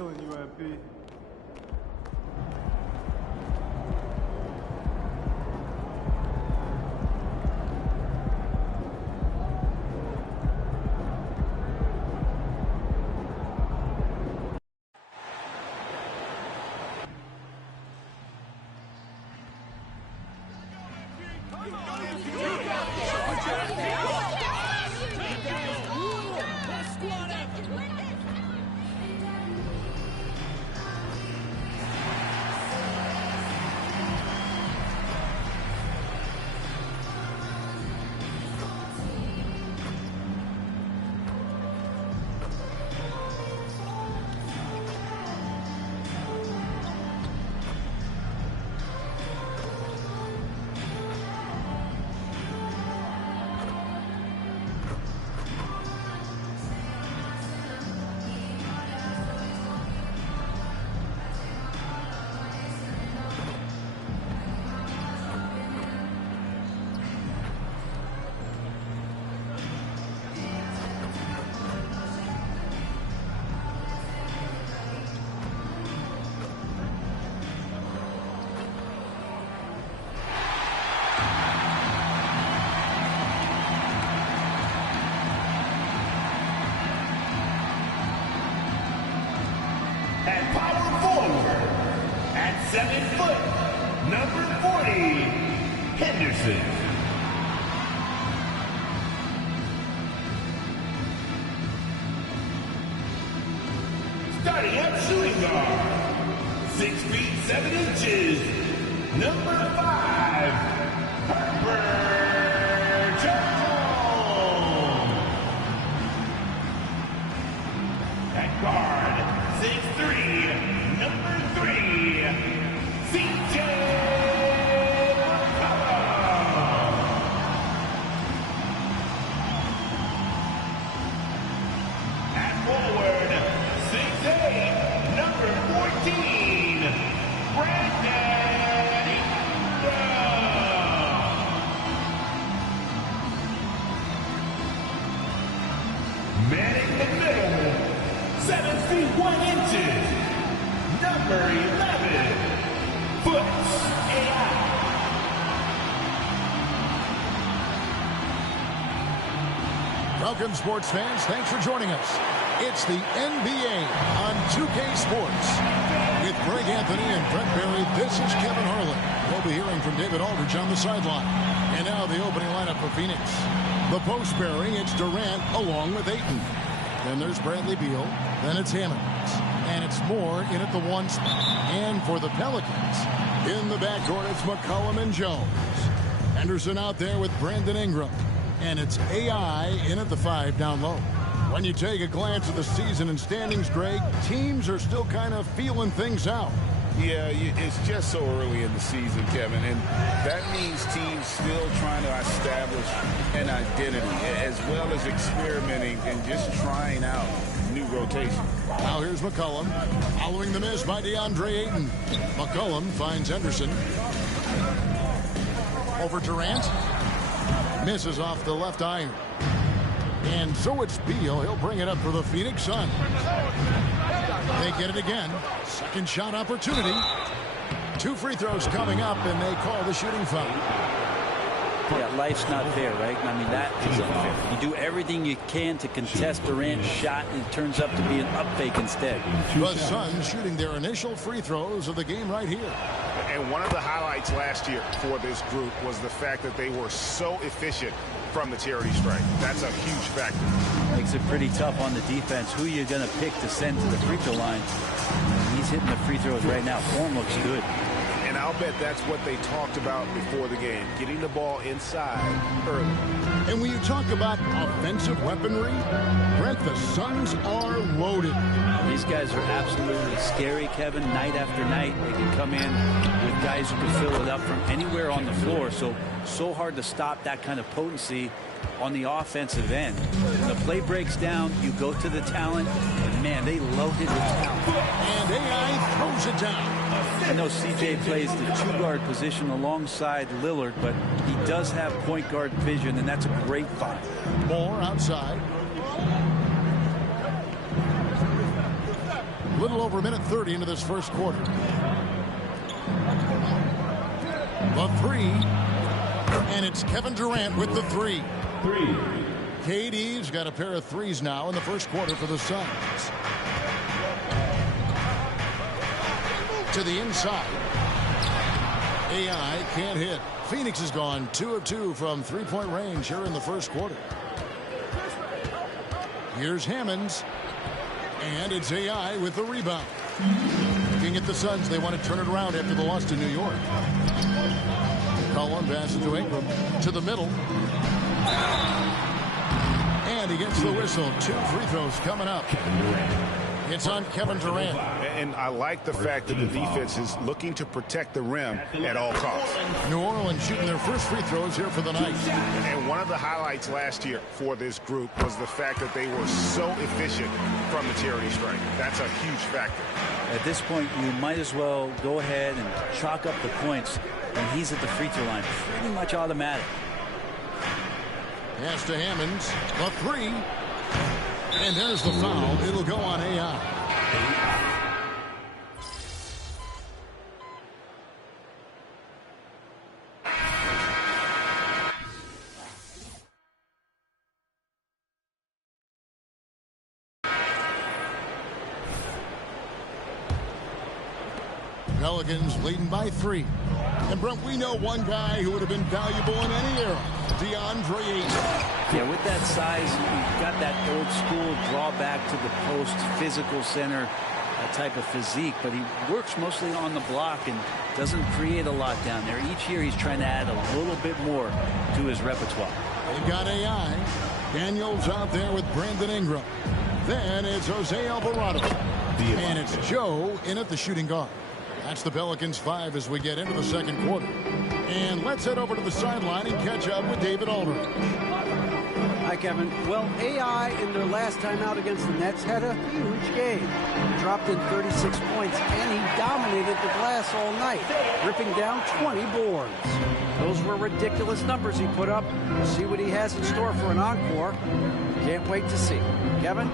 feeling UMP. At power forward, at 7 foot, number 40, Henderson. Starting at shooting guard, 6 feet 7 inches, number 5, Herbert Jones. At guard, 6'3", number 3, CJ McCollum. At forward, 6'8", number 14, Brandon Ingram. Manning the middle, 7 feet 1 inches, number 11, Foots AI. Welcome, sports fans. Thanks for joining us. It's the NBA on 2K Sports. With Greg Anthony and Brett Barry, this is Kevin Harlan. We'll be hearing from David Aldridge on the sideline. And now the opening lineup for Phoenix. The post pairing, it's Durant along with Ayton. Then there's Bradley Beal. Then it's Hammonds. And it's Moore in at the 1 spot. And for the Pelicans, in the backcourt, it's McCollum and Jones. Henderson out there with Brandon Ingram. And it's AI in at the 5 down low. When you take a glance at the season and standings, Greg, teams are still kind of feeling things out. Yeah, it's just so early in the season, Kevin, and that means teams still trying to establish an identity as well as experimenting and just trying out new rotation. Now here's McCollum, following the miss by DeAndre Ayton. McCollum finds Henderson. Over Durant. Misses off the left iron. And so it's Beal. He'll bring it up for the Phoenix Suns. They get it again. Second shot opportunity. 2 free throws coming up, and they call the shooting foul. Yeah, life's not fair, right? I mean, that is unfair. You do everything you can to contest Durant's shot, and it turns up to be an up fake instead. The Suns shooting their initial free throws of the game right here. And one of the highlights last year for this group was the fact that they were so efficient from the charity stripe. That's a huge factor. Makes it pretty tough on the defense. Who are you going to pick to send to the free throw line? He's hitting the free throws right now. Form looks good. And I'll bet that's what they talked about before the game, getting the ball inside early. And when you talk about offensive weaponry, Brent, the Suns are loaded. These guys are absolutely scary, Kevin. Night after night, they can come in with guys who can fill it up from anywhere on the floor. So hard to stop that kind of potency on the offensive end. When the play breaks down, you go to the talent, and man, they loaded with talent. And AI throws it down. I know CJ plays the 2-guard position alongside Lillard, but he does have point guard vision, and that's a great find. Moore outside. little over a minute 30 into this first quarter. The three. And it's Kevin Durant with the three. KD's got a pair of threes now in the first quarter for the Suns. To the inside. AI can't hit. Phoenix has gone 2 of 2 from three-point range here in the first quarter. Here's Hammonds. And it's AI with the rebound. Looking at the Suns, they want to turn it around after the loss to New York. Cullen passes to Ingram. To the middle. And he gets the whistle. 2 free throws coming up. It's on Kevin Durant. And I like the fact that the defense is looking to protect the rim at all costs. New Orleans shooting their first free throws here for the night. And one of the highlights last year for this group was the fact that they were so efficient from the charity stripe. That's a huge factor. At this point, you might as well go ahead and chalk up the points when he's at the free throw line. Pretty much automatic. Pass to Hammonds. The three. And there's the foul. It'll go on AI. Pelicans leading by 3. And Brent, we know one guy who would have been valuable in any era. DeAndre Ayton. Yeah, with that size, you've got that old school drawback to the post, physical center type of physique, but he works mostly on the block and doesn't create a lot down there. Each year he's trying to add a little bit more to his repertoire. They've got AI. Daniels out there with Brandon Ingram. Then it's Jose Alvarado. And it's Joe in at the shooting guard. That's the Pelicans 5 as we get into the second quarter. And let's head over to the sideline and catch up with David Aldridge. Hi, Kevin. Well, AI in their last time out against the Nets had a huge game. He dropped in 36 points, and he dominated the glass all night, ripping down 20 boards. Those were ridiculous numbers he put up. We'll see what he has in store for an encore. Can't wait to see. Kevin?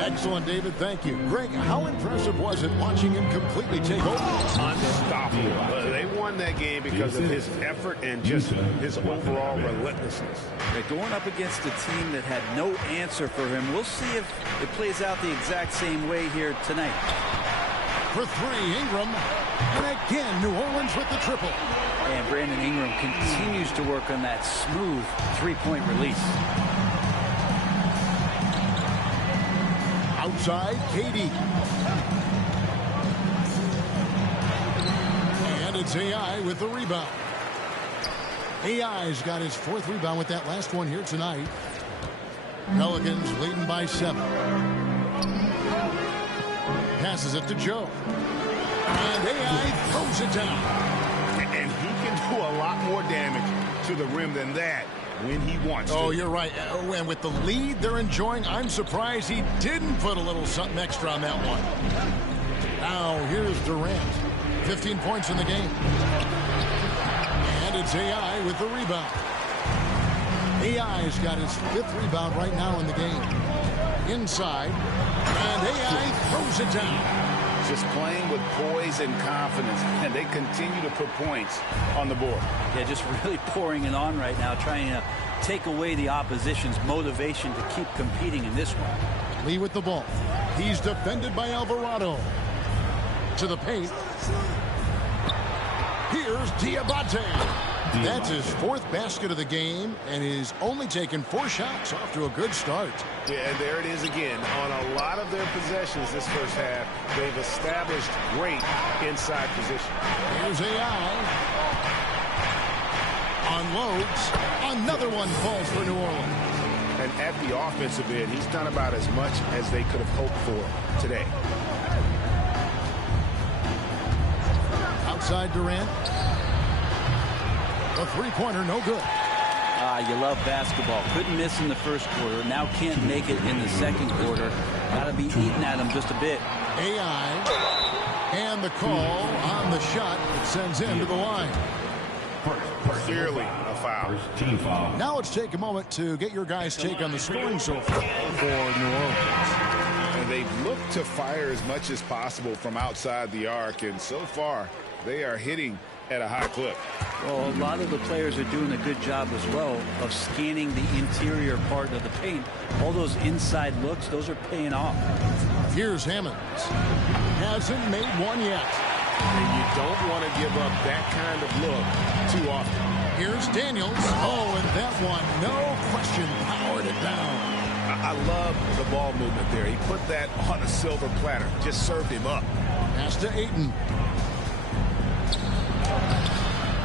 Excellent, David. Thank you. Greg, how impressive was it watching him completely take over? Unstoppable. They won that game because of his effort and just his overall relentlessness. They're going up against a team that had no answer for him. We'll see if it plays out the exact same way here tonight. For 3, Ingram. And again, New Orleans with the triple. And Brandon Ingram continues to work on that smooth three-point release. Outside, KD. And it's AI with the rebound. AI's got his 4th rebound with that last one here tonight. Pelicans leading by 7. Passes it to Joe. And AI throws it down. And he can do a lot more damage to the rim than that when he wants to. Oh, you're right. And with the lead they're enjoying, I'm surprised he didn't put a little something extra on that one. Now, here's Durant. 15 points in the game. And it's AI with the rebound. AI's got his 5th rebound right now in the game. Inside. And AI throws it down. Just playing with poise and confidence, and they continue to put points on the board. Yeah, just really pouring it on right now, trying to take away the opposition's motivation to keep competing in this one. Lee with the ball. He's defended by Alvarado. To the paint. Here's Diabate. That's his 4th basket of the game, and he's only taken 4 shots. Off to a good start. Yeah, and there it is again. On a lot of their possessions this first half, they've established great inside position. Here's AI. Unloads. Another one falls for New Orleans. And at the offensive end, he's done about as much as they could have hoped for today. Outside Durant. A 3-pointer, no good. You love basketball. Couldn't miss in the first quarter. Now can't make it in the second quarter. Got to be eating at him just a bit. AI. And the call on the shot that sends him to the line. Clearly a foul. Team foul. Now let's take a moment to get your guys' take on the scoring so far for New Orleans. And They've looked to fire as much as possible from outside the arc, and so far they are hitting at a high clip. Well, a lot of the players are doing a good job as well of scanning the interior part of the paint. All those inside looks, those are paying off. Here's Hammonds. Hasn't made one yet. And you don't want to give up that kind of look too often. Here's Daniels. Oh, and that one, no question, powered it down. I love the ball movement there. He put that on a silver platter. Just served him up. Pass to Ayton.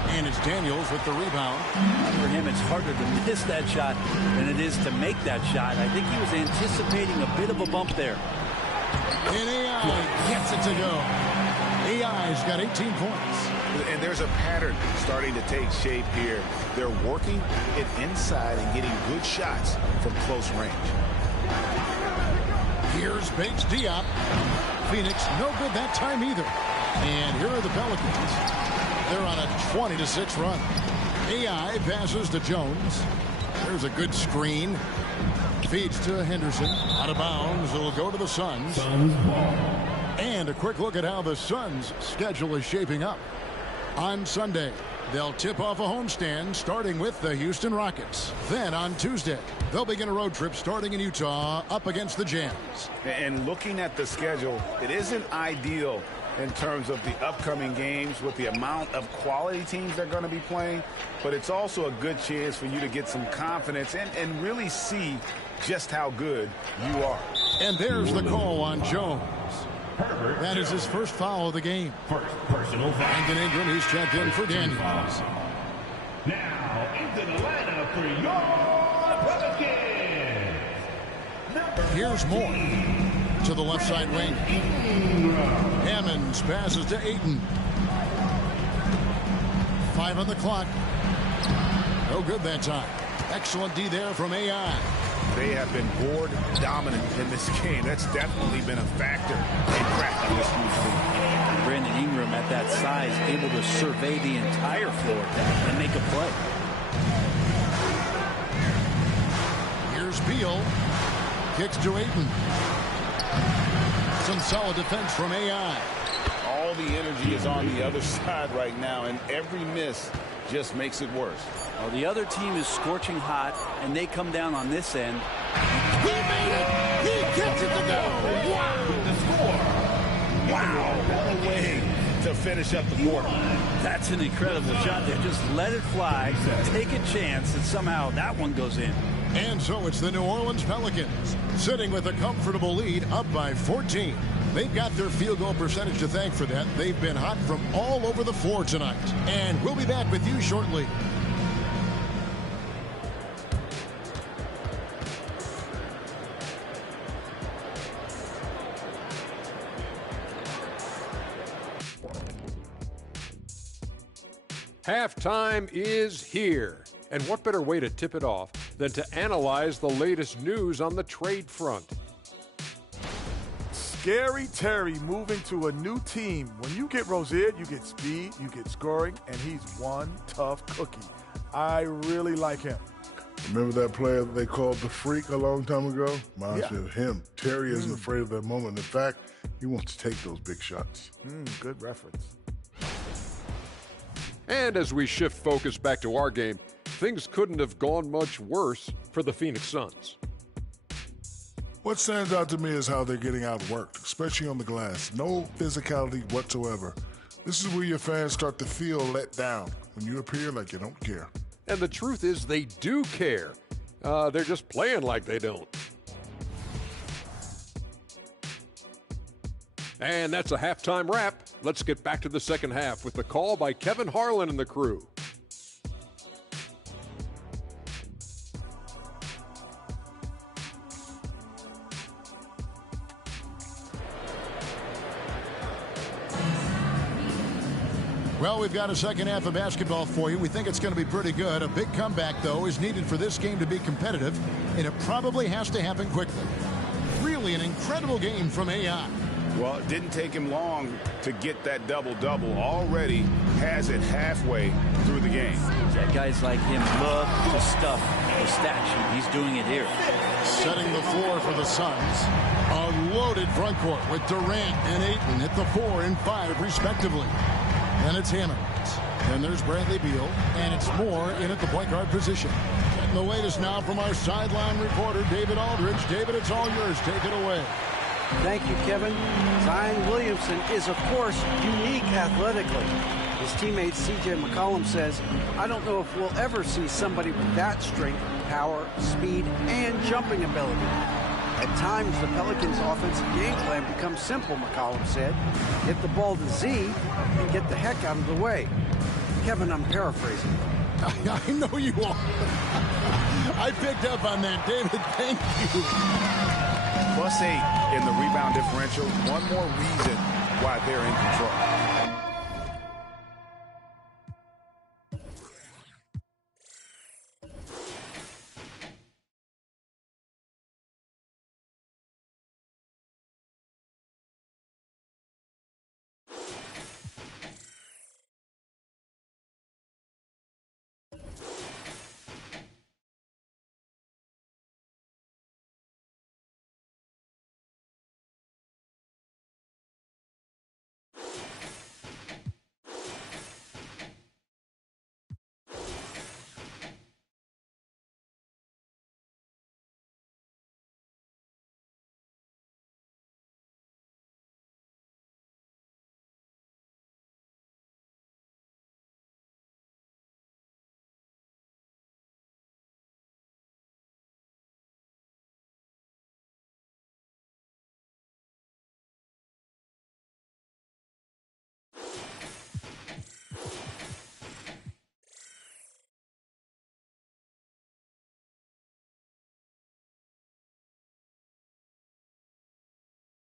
And it's Daniels with the rebound. For him, it's harder to miss that shot than it is to make that shot. I think he was anticipating a bit of a bump there. And AI gets it to go. AI's got 18 points. And there's a pattern starting to take shape here. They're working it inside and getting good shots from close range. Here's Bates Diop. Phoenix no good that time either. And here are the Pelicans. They're on a 20-6 run. AI passes to Jones. There's a good screen. Feeds to Henderson. Out of bounds. It'll go to the Suns. And a quick look at how the Suns' schedule is shaping up. On Sunday, they'll tip off a homestand starting with the Houston Rockets. Then on Tuesday, they'll begin a road trip starting in Utah up against the Jazz. And looking at the schedule, it isn't ideal in terms of the upcoming games with the amount of quality teams they're going to be playing, but it's also a good chance for you to get some confidence and really see just how good you are. And there's the call on Jones. That is his first foul of the game. First personal foul. Brandon Ingram, he's checked in for Daniels. Now into the lineup for your Pelicans. Here's Moore to the left side wing. Hammonds passes to Ayton. 5 on the clock. No good that time. Excellent D there from AI. They have been board dominant in this game. That's definitely been a factor in cracking this move. Brandon Ingram at that size, able to survey the entire floor and make a play. Here's Beal. Kicks to Ayton. Some solid defense from AI. All the energy is on the other side right now, and every miss just makes it worse. Well, the other team is scorching hot, and they come down on this end. He made it! He gets it to go! Wow! The score! Wow, what a way to finish up the quarter. That's an incredible shot there. Just let it fly, take a chance, and somehow that one goes in. And so it's the New Orleans Pelicans, sitting with a comfortable lead, up by 14. They've got their field goal percentage to thank for that. They've been hot from all over the floor tonight. And we'll be back with you shortly. Halftime is here. And what better way to tip it off than to analyze the latest news on the trade front? Scary Terry moving to a new team. When you get Rozier, you get speed, you get scoring, and he's one tough cookie. I really like him. Remember that player they called the Freak a long time ago? Reminds me of him. Terry isn't afraid of that moment. In fact, he wants to take those big shots. Good reference. And as we shift focus back to our game, things couldn't have gone much worse for the Phoenix Suns. What stands out to me is how they're getting outworked, especially on the glass. No physicality whatsoever. This is where your fans start to feel let down, when you appear like you don't care. And the truth is they do care. They're just playing like they don't. And that's a halftime wrap. Let's get back to the second half with the call by Kevin Harlan and the crew. Well, we've got a second half of basketball for you. We think it's going to be pretty good. A big comeback, though, is needed for this game to be competitive, and it probably has to happen quickly. Really an incredible game from AI. Well, it didn't take him long to get that double-double. Already has it halfway through the game. Yeah, guys like him love to stuff the stat sheet. He's doing it here. Setting the floor for the Suns. A loaded front court with Durant and Ayton at the 4 and 5 respectively. And it's Hammond. And there's Bradley Beal. And it's Moore in at the point guard position. Getting the latest now from our sideline reporter, David Aldridge. David, it's all yours. Take it away. Thank you, Kevin. Zion Williamson is, of course, unique athletically. His teammate C.J. McCollum says, I don't know if we'll ever see somebody with that strength, power, speed, and jumping ability. At times, the Pelicans' offensive game plan becomes simple, McCollum said. Get the ball to Z and get the heck out of the way. Kevin, I'm paraphrasing. I know you are. I picked up on that, David. Thank you. +8 in the rebound differential. One more reason why they're in control.